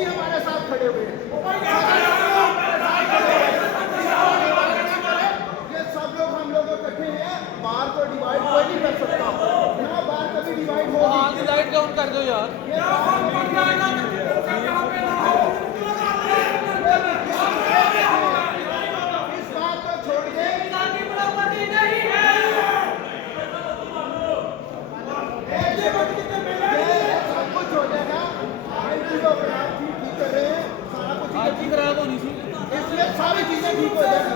भी हमारे साथ खड़े हुए हैं। ये सब लोग हम लोग इकट्ठे हैं, बार को डिवाइड कोई नहीं कर सकता, ना बार कभी डिवाइड होगी। लाइट डाउन कर दो यार। इस बात को छोड़ के सब कुछ हो जाएगा। अपराध ठीक कर रहे हैं, सारा कुछ आर्थिक खराब होनी थी, इसलिए सारी चीजें ठीक हो जाएगी,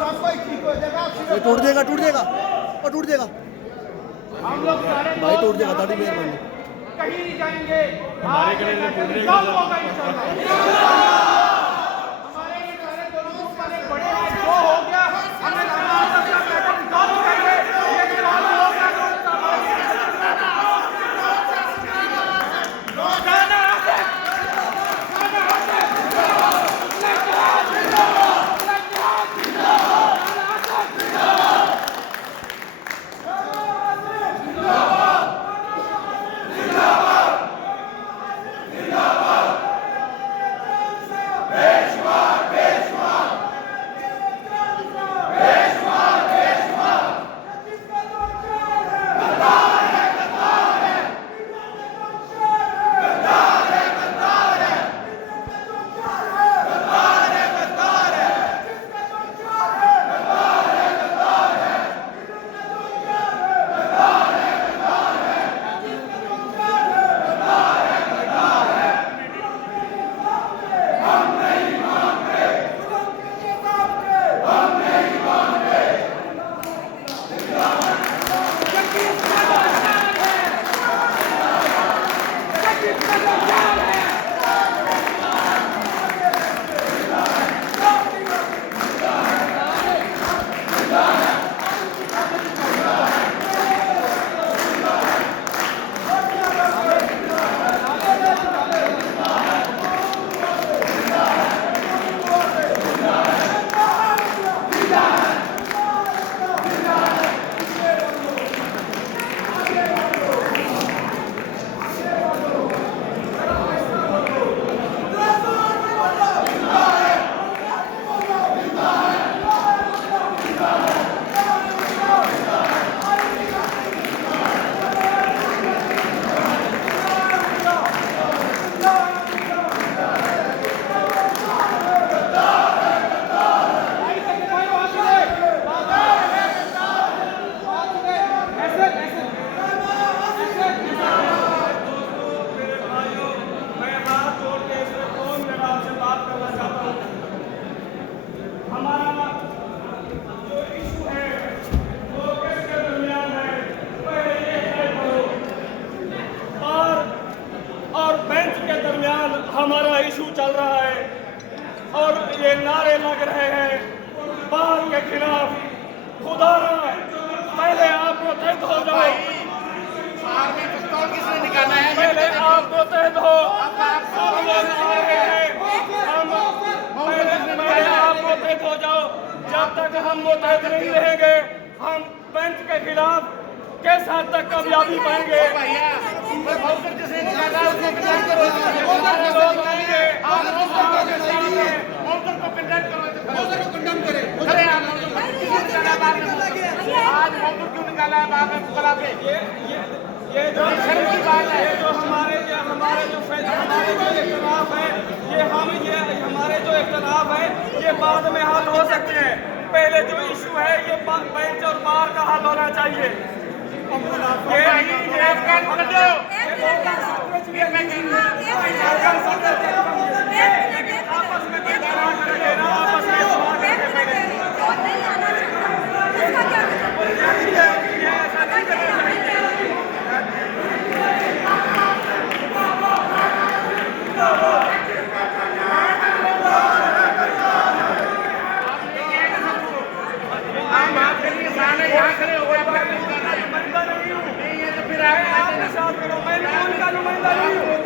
सब कुछ ठीक हो जाएगा। टूट जाएगा, टूट जाएगा और टूट जाएगा हम लोग सारे भाई, टूट जाएगा। दादी मेहरबानी। कहीं नहीं जाएंगे। हमारे कलेजे टूटने सब होगा इंशाल्लाह। हमारे ये सारे दोनों ग्रुप वाले बड़े हैं, जो हो गया हमें रिजॉल्व करेंगे। ये रिजॉल्व हो गया हमारा इशू चल रहा है और ये नारे लग रहे हैं बार के खिलाफ। खुदा ना पहले आप मुतहद हो जाओ, किसने निकाला है? पहले आप मुतहद हो। हम लोग आ रहे हैं, हम पहले आप मुतहद हो जाओ। जब तक हम मुतहद नहीं रहेंगे हम बेंच के खिलाफ किस हद तक कामयाबी पाएंगे। ये जो हमारे जो इख्तिलाफ है, ये हमारे जो इख्तिलाफ है ये बाद में हल हो सकते हैं। पहले जो इशू है ये बेंच और बार का हल होना चाहिए। नुमाइंदा नहीं हूँ।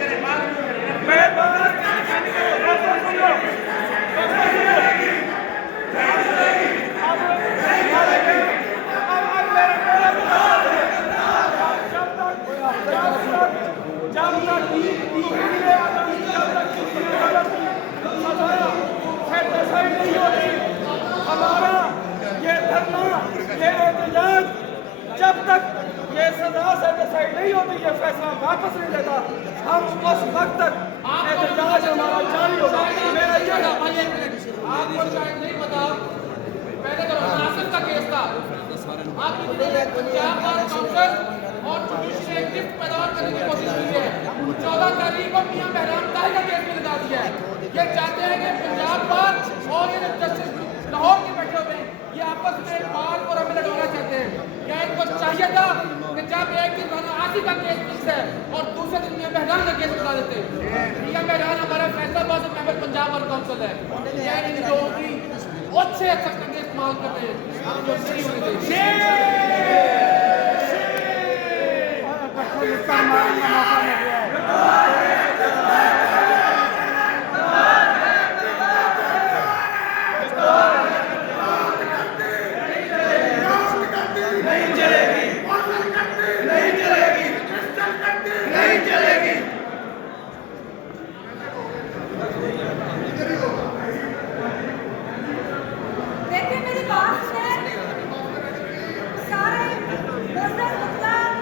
वजह से डिसाइड नहीं होती, ये फैसला वापस नहीं लेता, हम उस वक्त तक एहतजाज हमारा जारी होगा। मेरा ये है। आपको शायद नहीं पता, पहले तो आसिफ का केस था, आपकी पंजाब बार काउंसिल और जुडिशरी एक लिफ्ट पैदा करने की कोशिश की है। 14 तारीख को मियां बहराम ताही का केस भी लगा दिया है। ये चाहते हैं कि पंजाब बार और ये जस्टिस लाहौर के बैठे हुए हैं, ये आपस में बाल और हमें लड़ाना चाहते हैं। क्या इनको चाहिए था कि जब एक दिन राना आसिफ का केस फिक्स है और दूसरे दिन मियां बहराम का केस लगा देते? मियां बहराम हमारा Faisalabad member Punjab bar council है। ये इन लोगों की अच्छे शक्ति का इस्तेमाल कर रहे हैं, हम जो नहीं होने देंगे। मारने का मौका नहीं दिया।